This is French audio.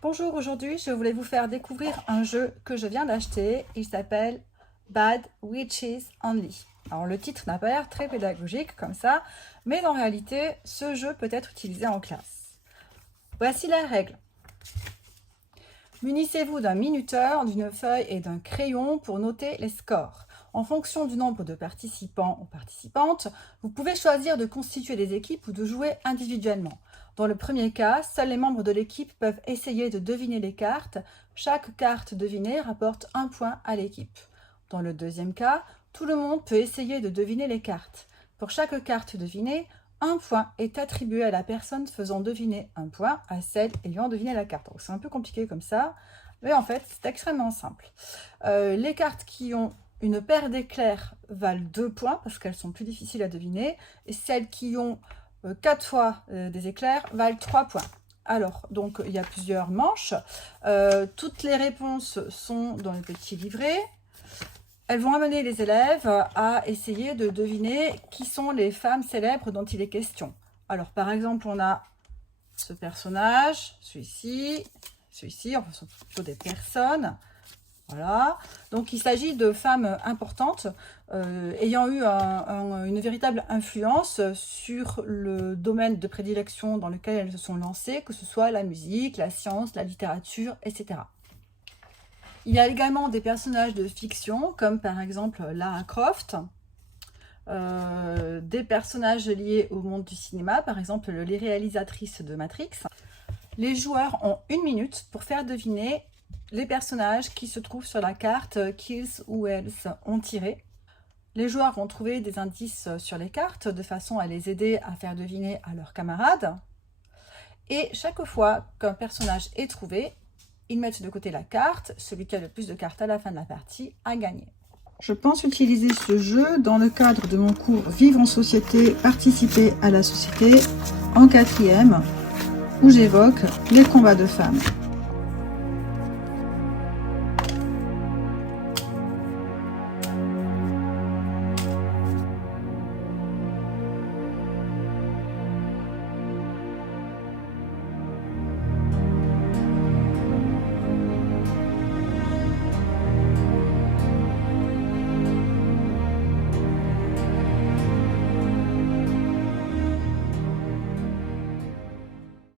Bonjour, aujourd'hui je voulais vous faire découvrir un jeu que je viens d'acheter. Il s'appelle Bad Witches Only. Alors le titre n'a pas l'air très pédagogique comme ça, mais en réalité ce jeu peut être utilisé en classe. Voici la règle. Munissez-vous d'un minuteur, d'une feuille et d'un crayon pour noter les scores. En fonction du nombre de participants ou participantes, vous pouvez choisir de constituer des équipes ou de jouer individuellement. Dans le premier cas, seuls les membres de l'équipe peuvent essayer de deviner les cartes. Chaque carte devinée rapporte un point à l'équipe. Dans le deuxième cas, tout le monde peut essayer de deviner les cartes. Pour chaque carte devinée, un point est attribué à la personne faisant deviner un point à celle ayant deviné la carte. C'est un peu compliqué comme ça, mais en fait, c'est extrêmement simple. Les cartes qui ont une paire d'éclairs valent 2 points parce qu'elles sont plus difficiles à deviner, et celles qui ont 4 fois des éclairs valent 3 points. Alors, donc, il y a plusieurs manches. Toutes les réponses sont dans le petit livret. Elles vont amener les élèves à essayer de deviner qui sont les femmes célèbres dont il est question. Alors, par exemple, on a ce personnage, celui-ci, enfin, ce sont plutôt des personnes. Voilà. Donc, il s'agit de femmes importantes ayant eu une véritable influence sur le domaine de prédilection dans lequel elles se sont lancées, que ce soit la musique, la science, la littérature, etc. Il y a également des personnages de fiction, comme par exemple Lara Croft, des personnages liés au monde du cinéma, par exemple les réalisatrices de Matrix. Les joueurs ont 1 minute pour faire deviner les personnages qui se trouvent sur la carte qu'ils ou elles ont tiré. Les joueurs vont trouver des indices sur les cartes de façon à les aider à faire deviner à leurs camarades. Et chaque fois qu'un personnage est trouvé, ils mettent de côté la carte. Celui qui a le plus de cartes à la fin de la partie a gagné. Je pense utiliser ce jeu dans le cadre de mon cours Vivre en société, participer à la société en 4e, où j'évoque les combats de femmes.